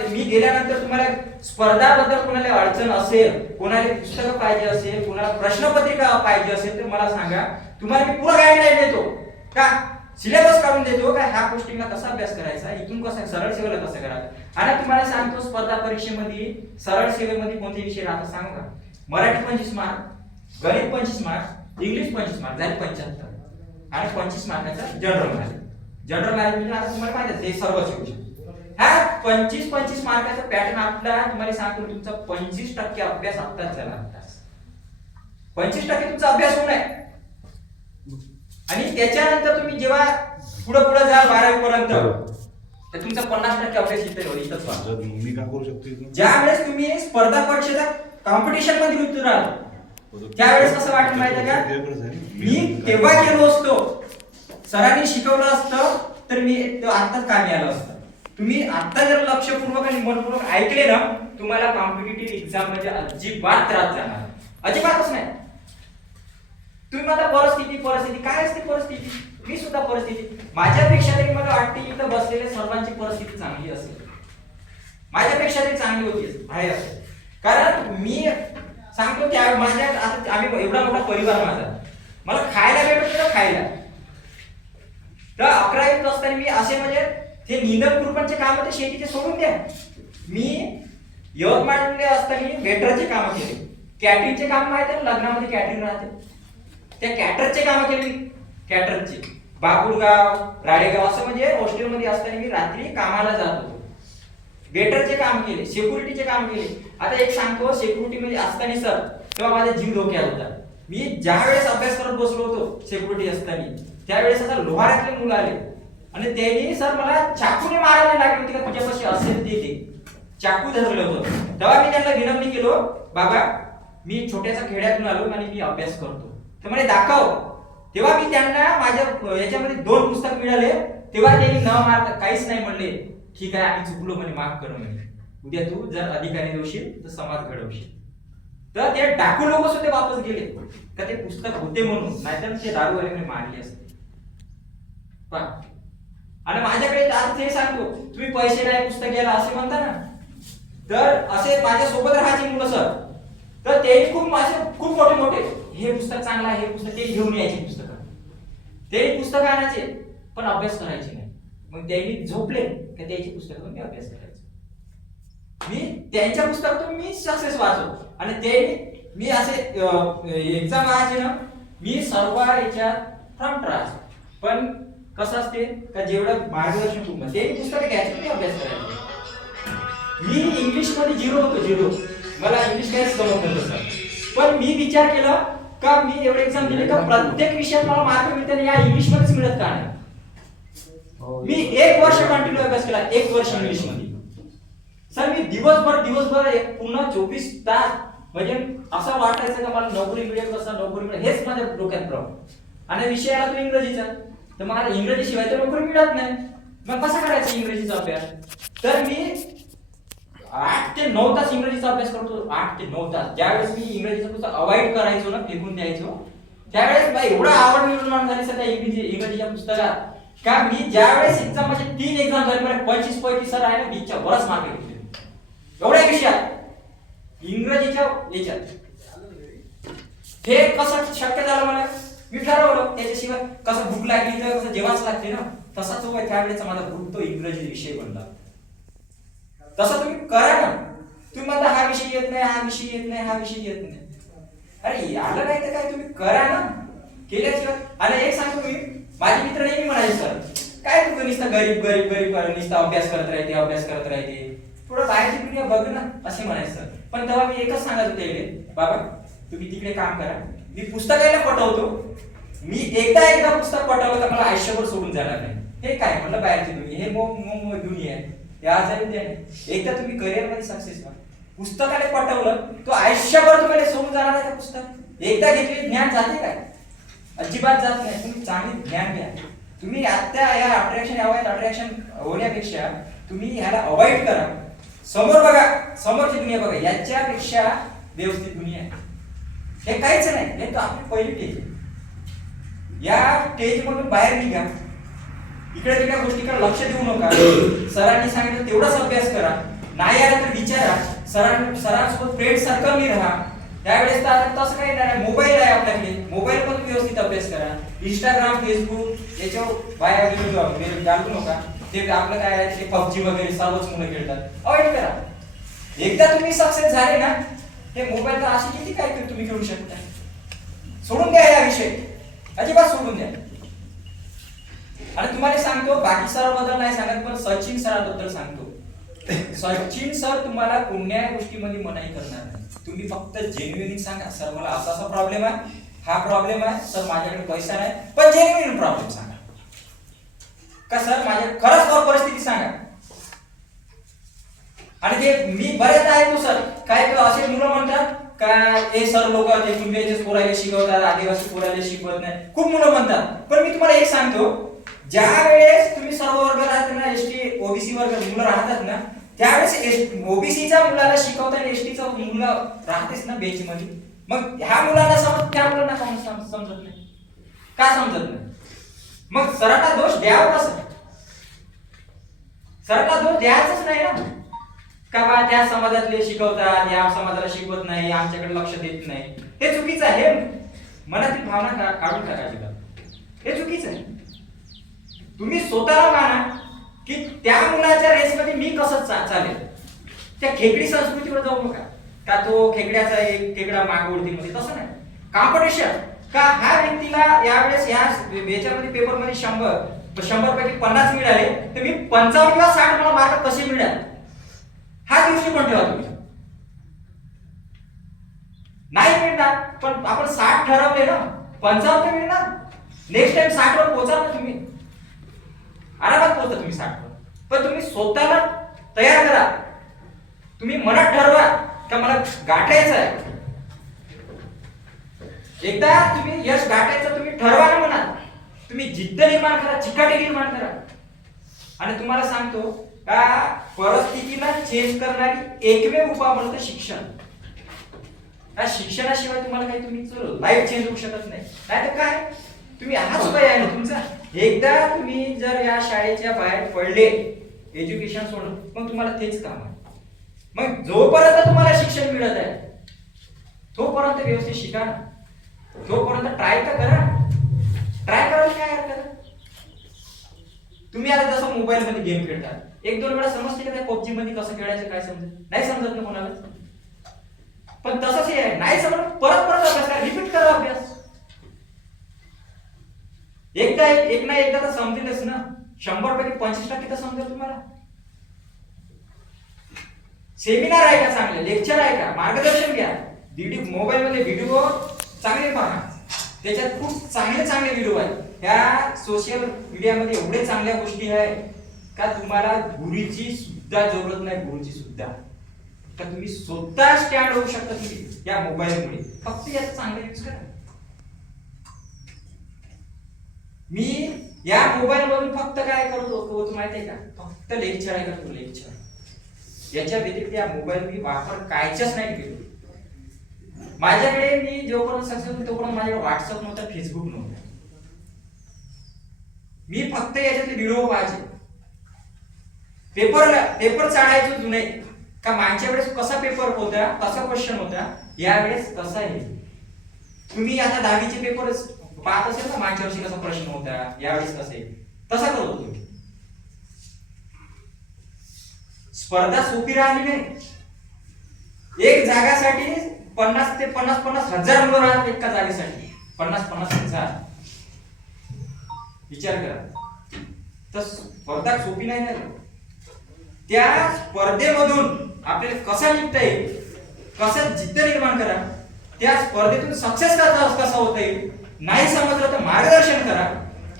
ते- मी गेल्यानंतर तुम्हाला स्पर्धाबद्दल कोणाला अडचण असेल कोणाला पुस्तकं पाहिजे असेल कोणाला प्रश्नपत्रिका पाहिजे असेल तर मला सांगा. तुम्हाला मी पुरा गाईडलाईन देतो? का सिलेबस काढून देतो का? ह्या गोष्टींना कसा अभ्यास करायचा? इथून कसं सरळ सेवेला कसं करायचं? आणि तुम्हाला सांगतो स्पर्धा परीक्षेमध्ये सरळ सेवेमध्ये कोणते विषय राहतात सांगू का? मराठी पंचवीस मार्क गणित पंचवीस मार्क इंग्लिश पंचवीस मार्क झाले पंच्याहत्तर. आणि पंचवीस मार्काचा जनरल नॉलेज जनरल नॉलेज म्हणजे आता तुम्हाला माहिती आहे, हे सर्वच येऊ पंचवीस पंचवीस मार्काचा पॅटर्न आपला तुम्हाला सांगतो तुमचा पंचवीस टक्के अभ्यास आत्ताच झाला आत्ताच. पंचवीस टक्के तुमचा अभ्यास होऊ नये आणि त्याच्यानंतर तुम्ही जेव्हा पुढे पुढे जा बारावी पर्यंत तर तुमचा पन्नास टक्के अभ्यास इथे होईल इथंच व्हा. तर मी काय करू शकतो इथून? ज्या वेळेस तुम्ही स्पर्धा परीक्षेच्या कॉम्पिटिशनमध्ये उतराल त्यावेळेस कसं वाटलं माहितीये का? आहे? मी तेव्हा गेलो असतो. सरांनी शिकवलं असतं तर मी आत्ताच कामी आलो असतं. तुम्ही आता जर लक्षपूर्वक आणि मनपूर्वक ऐकले ना तुम्हाला कॉम्पिटेटिव्ह एक्झाम म्हणजे अजिबात त्रास जाणार अजिबातच नाही. तुम्ही आता परिस्थिती परिस्थिती. काय असते परिस्थिती? मी सुद्धा परिस्थिती. माझ्यापेक्षा तरी मला वाटते इथं बसलेल्या सर्वांची परिस्थिती चांगली असेल. माझ्यापेक्षा तरी चांगली होती आहे असं. कारण मी सांगतो त्या माझ्या आता आम्ही एवढा मोठा परिवार माझा. मला खायला भेटत खायला. तर अकरावीत असताना मी असे म्हणजे ते निंदन कुरपणचे काम होते शेतीचे सोडून द्या. मी यवतमाळमध्ये असताना वेटरचे काम केले. कॅटरिंगचे काम माहिती आहे लग्नामध्ये कॅटरिंग राहते. त्या कॅटरचे काम केले कॅटरचे. बाबुळगाव राडेगाव असं म्हणजे हॉस्टेलमध्ये असताना मी रात्री कामाला जात होतो. वेटरचे काम केले सिक्युरिटीचे काम केले. आता एक सांगतो सिक्युरिटीमध्ये असताना सर तेव्हा माझा जीव धोक्यात होता. मी ज्या वेळेस अभ्यास करत बसलो होतो सिक्युरिटी असताना त्यावेळेस आता लोहारातले मुलं आले. आणि त्यांनी सर मला चाकूने मारायला लागली होती का तुझ्यापाशी? असेल ते चाकू धरलं होतं. तेव्हा मी त्यांना विनंती केलो बाबा मी छोट्याच्या खेड्यातून आलो आणि मी अभ्यास करतो. तर म्हणे दाखव. तेव्हा मी त्यांना माझ्या याच्यामध्ये दोन पुस्तक मिळाले. तेव्हा त्यांनी न मारता काहीच नाही म्हणले. ठीक आहे आम्ही चुकलो म्हणे माफ कर म्हणे. उद्या तू जर अधिकारी देऊशील तर समाज घडवशील. तर ते डाकू लोक सुद्धा वापस गेले. का ते पुस्तक होते म्हणून. नाहीतर ते दारूवाल्याने मारले असते. पण आणि माझ्याकडे आज ते सांगतो तुम्ही पैसे नाही पुस्तक घ्यायला असे म्हणता ना. तर असे माझ्यासोबत राहायचे मुलं सर तर ते खूप माझे खूप मोठे मोठे. हे पुस्तक चांगलं आहे हे पुस्तक ते घेऊन यायचे पुस्तक. ते पुस्तक आणायचे पण अभ्यास करायचे नाही. मग त्यांनी झोपले का त्याची पुस्तक मी अभ्यास करायचो. मी त्यांच्या पुस्तकातून मी सक्सेस वाचो आणि ते मी असे एक्झाम व्हायचे ना मी सर्व याच्यात फ्रंट राहायचो पण कसं असते? का जेवढं मार्गदर्शन खूप म्हणजे ते पुस्तक घ्यायचं मी अभ्यास करायचं. मी इंग्लिशमध्ये झिरो होतो झिरो मला इंग्लिश काहीच जमत नव्हतं सर पण मी विचार केला का मी एवढे एक्झाम दिले का प्रत्येक विषयात मला मार्क मिळते या इंग्लिश मध्येच मिळत का नाही? मी एक वर्ष कंटिन्यू अभ्यास केला एक वर्ष इंग्लिशमध्ये सर मी दिवसभर दिवसभर एक पूर्ण चोवीस तास म्हणजे असं वाटायचं का मला नोकरी मिळेल कसं नोकरी मिळेल हेच माझ्या डोक्यात प्रॉब्लेम आणि विषय आला तो इंग्रजीचा. तर मला इंग्रजी शिवाय तर नोकरी मिळत नाही. मग कसा करायचा इंग्रजीचा अभ्यास? तर मी आठ ते नऊ तास इंग्रजीचा अभ्यास करतो. आठ ते नऊ तास. ज्यावेळेस मी इंग्रजीचा पुस्तक अवॉइड करायचो ना फेकून द्यायचो त्यावेळेस एवढा आवड निर्माण झाली सध्या इंग्रजी इंग्रजीच्या पुस्तकात. का मी ज्यावेळेस एक्झाम माझे तीन एक्झाम झाले मला पंचवीस पैकी सर आहे ना वीसच्या वरच मार्क घेतले. एवढ्या विषयात. इंग्रजीच्या याच्यात. हे कसं शक्य झालं मला? मी ठरवलं त्याच्याशिवाय कसं भूक लागली तर कसं जेवाच लागते ना. तसाच तो त्यावेळेचा माझा भूक तो इंग्रजी विषय बनला. तसा तुम्ही करा ना. तुम्ही म्हणता हा विषय येत नाही हा विषय येत नाही हा विषय येत नाही. अरे आलं नाही तर काय तुम्ही करा ना. केल्याशिवाय. आणि एक सांगतो मी. माझे मित्र नेहमी म्हणायचे सर काय तुझं नुसतं गरीब गरीब गरीब नुसतं अभ्यास करत राहते अभ्यास करत राहते. थोडं बाहेरची दुनिया बघ ना असे म्हणायचं सर. पण तेव्हा मी एकच सांगत होते बाबा तुम्ही तिकडे काम करा. मी पुस्तकाला पटवतो मी एकदा एकदा पुस्तक पटवलं तर मला आयुष्यभर सोडून जाणार नाही. हे काय? म्हणलं बाहेरची दुनिया. हे मो दुनिया. आहे हे आजारी दुनिया. आहे एकदा तुम्ही करिअरमध्ये सक्सेस व्हा. पुस्तकाने पटवलं तो आयुष्यभर तुम्हाला सोडून जाणार आहे पुस्तक? एकदा घेतले ज्ञान जाते काय? अजिबात जात नाही. तुम्ही चांगली ज्ञान घ्या. तुम्ही आत्ता या अट्रॅक्शन या अट्रॅक्शन होण्यापेक्षा तुम्ही ह्याला अवॉइड करा. समोर बघा. समोरची दुनिया बघा. याच्यापेक्षा व्यवस्थित दुनिया आहे. हे काहीच नाही. हे तर आपली पहिली टेज या स्टेज मधून बाहेर निघा. इकडे तिकडे गोष्टीकडे लक्ष देऊ नका. सरांनी सांगितलं तेवढाच अभ्यास करा. नाही आला तर विचारा. सरां सरांसोबत फ्रेंड सर्कलनी राहा. त्यावेळेस तर आता तसं काही नाही. मोबाईल आहे आपल्याकडे. मोबाईल पण व्यवस्थित अभ्यास करा. इंस्टाग्राम फेसबुक याच्यावर बाहेर गेलो जाणू नका. ते आपलं काय आहे ते पबजी वगैरे सर्वच मुलं खेळतात. अवॉइड करा. एकदा तुम्ही सक्सेस झाले ना हे मोबाईल तर किती काय तुम्ही घेऊ शकता? सोडून द्या या विषय. अजिबात सोडून द्या. आणि तुम्हाला सांगतो बाकी सरांबद्दल नाही सांगत पण सचिन सरांबद्दल सांगतो. सचिन सर तुम्हाला कोणत्याही गोष्टीमध्ये मनाई करणार नाही. तुम्ही फक्त जेन्युइन सांगा सर मला असा असा प्रॉब्लेम आहे हा प्रॉब्लेम आहे सर माझ्याकडे पैसा नाही. पण जेन्युइन प्रॉब्लेम सांगा. का सर माझ्या खरंच परिस्थिती सांगा. आणि ते मी बरेच आहे तो सर काय असे मुलं म्हणतात का हे सर लोक ते तुम्ही पोरायला शिकवतात आदिवासी पोरायला शिकवत नाही. खूप मुलं म्हणतात. पण मी तुम्हाला एक सांगतो ज्या वेळेस तुम्ही सर्व वर्ग राहतात ना एस टी ओबीसी वर्ग मुलं राहतात ना त्यावेळेस ओबीसीच्या मुलाला शिकवताना एस टीचा मुलं राहतेच ना बेंच मध्ये मग ह्या मुलाला समज त्या मुलांना समजत नाही. का समजत नाही? मग सराटा दोष द्यावा कसं? दोष द्यायचाच नाही ना. का बा त्या समाजातले शिकवतात या समाजाला शिकवत नाही आमच्याकडे लक्ष देत नाही? हे चुकीचं आहे. मनातील भावना काढून टाकायची हे चुकीचं आहे. तुम्ही स्वतःला माना की त्या मुलाच्या रेसमध्ये मी कसं चा- चालेल? त्या खेकडी संस्कृतीवर जाऊ नका. का तो खेकड्याचा एक खेकडा मागमध्ये तसं नाही. कॉम्पिटिशन का ह्या व्यक्तीला यावेळेस या याच्यामध्ये पेपरमध्ये शंभर शंभर पैकी पन्नास मिळाले तर मी पंचावन्न साठ मला मार्क कसे मिळाले? हा दृष्टिकोन ठेवा तुम्ही नाही मिळणार पण आपण साठ ठरवले ना पंचावन्न मिळणार. नेक्स्ट टाइम साठ वर पोहोचा ना तुम्ही. आरामात पोहोचता तुम्ही साठ वर पण तुम्ही स्वतःला तयार करा. तुम्ही मनात ठरवा का मला गाठायचं आहे. एकदा तुम्ही यश गाठायचं तुम्ही ठरवा ना मनात. तुम्ही जिद्द निर्माण करा चिकाटी निर्माण करा. आणि तुम्हाला सांगतो का? परिस्थितीला चेंज करणारी एकमेव उपाय म्हणतो शिक्षण. या शिक्षणाशिवाय तुम्हाला काही तुम्ही लाईफ चेंज होऊ शकत नाही. नाही तर काय? तुम्ही हाच उपाय आहे ना तुमचा. एकदा तुम्ही जर या शाळेच्या बाहेर पडले एज्युकेशन सोडून मग तुम्हाला तेच काम आहे. मग जोपर्यंत तुम्हाला शिक्षण मिळत आहे तोपर्यंत व्यवस्थित शिका ना. तोपर्यंत ट्राय तर करा. ट्राय करायला काय हरकत? तुम्ही आता जसं मोबाईलमध्ये गेम खेळतात. एक दोन वेळा समजते का त्या पबजी मध्ये कसं खेळायचं काय समजत नाही. समजत ना कोणाला. पण तसंच हे आहे. नाही समजत परत परत अभ्यास करा. रिपीट करा अभ्यास. एकदा एक एक ना एकदा तर समजेलच ना. शंभर पैकी पंचवीस टक्के तर समजेल तुम्हाला. सेमिनार आहे का चांगले? लेक्चर आहे का? मार्गदर्शन घ्या. व्हिडिओ मोबाईल मध्ये व्हिडिओ चांगले पहा. त्याच्यात खूप चांगले चांगले व्हिडिओ आहेत. ह्या सोशल मीडियामध्ये एवढे चांगल्या गोष्टी आहे का तुम्हाला गुरुची सुद्धा जरूरत नाही गुरुची सुद्धा? का तुम्ही स्वतः स्टँड होऊ शकता तुम्ही या मोबाईलमुळे? फक्त याचा चांगला यूज करा. मी या मोबाईल वरून फक्त काय करतो होतो माहितीये का? फक्त लेक्चर आहे करतो लेक्चर याच्या व्यतिरिक्त या मोबाईल मी वापर कायच्याच नाही केलो. माझ्याकडे मी जोपर्यंत सक्सेस होतो तोपर्यंत माझ्याकडे व्हॉट्सअप नव्हता फेसबुक नव्हता. मी फक्त याच्यातले व्हिडिओ पाहिजे पेपर पेपर चाळायचो जुने. का मागच्या वेळेस कसा पेपर होता कसा क्वेश्चन होता यावेळेस कसा आहे. तुम्ही आता दहावीचे पेपर पाहत असेल ना मागच्या वर्षी कसा प्रश्न होता यावेळेस कसे तसा करतो तुम्ही. स्पर्धा सोपी राहिली नाही. एक जागासाठी पन्नास ते पन्नास पन्नास हजार मुलं राहतात एका जागेसाठी. पन्नास पन्नास हजार. विचार करा. तर स्पर्धा सोपी नाही ना. त्या स्पर्धेमधून आपल्याला कसा निघता येईल? कसं जिद्द निर्माण करा? त्या स्पर्धेतून सक्सेस कसा कसा होता येईल? नाही समजलं तर मार्गदर्शन करा.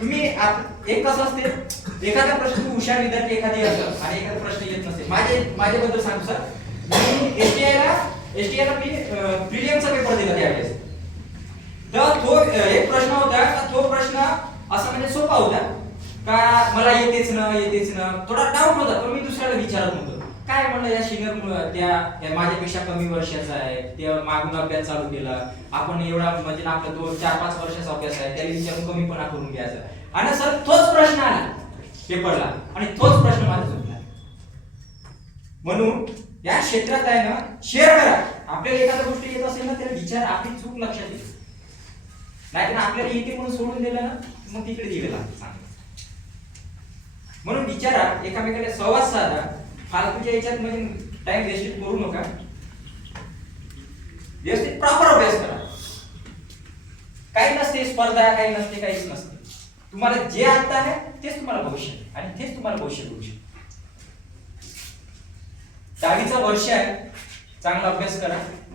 तुम्ही एक कसं असते? एखादा प्रश्न हुशार विद्यार्थी एखादी असतात आणि एखादा प्रश्न येत नसेल. माझे माझ्याबद्दल सांगू सर. मी एसटीआय ला एसटीआय ला मी प्रिलियमचा पेपर दिला त्यावेळेस. तर तो एक प्रश्न होता तर तो प्रश्न असा म्हणजे सोपा होता. का मला येतेच ना येतेच ना? थोडा डाऊट होता पण मी दुसऱ्याला विचारत नव्हतो काय म्हणलं या सिनियर त्या माझ्यापेक्षा कमी वर्षाचा आहे ते मागून अभ्यास चालू केला. आपण एवढा म्हणजे आपला दोन चार पाच वर्षाचा अभ्यास आहे त्याला विचारून कमीपणा करून घ्यायचा. आणि सर तोच प्रश्न आला. पेपरला आणि तोच प्रश्न माझा चुकला म्हणून या क्षेत्रात आहे ना शेअर करा. आपल्याला एखाद्या गोष्टी येत असेल ना त्याला विचार आपली चूक लक्षात येईल. नाही तर आपल्याला येते म्हणून सोडून दिलं ना मग तिकडे दिलेला म्हणून विचारा एकामेकाला संवाद साधा. फालतूच्या याच्यात म्हणजे टाइम वेस्ट करू नका. व्यवस्थित प्रॉपर अभ्यास करा. काही नसते स्पर्धा काही नसते काहीच नसते. तुम्हाला जे आता आहे तेच तुम्हाला भविष्य आणि तेच तुम्हाला भविष्य करू शकते. दहावीचा वर्ष आहे. चांगला अभ्यास करा.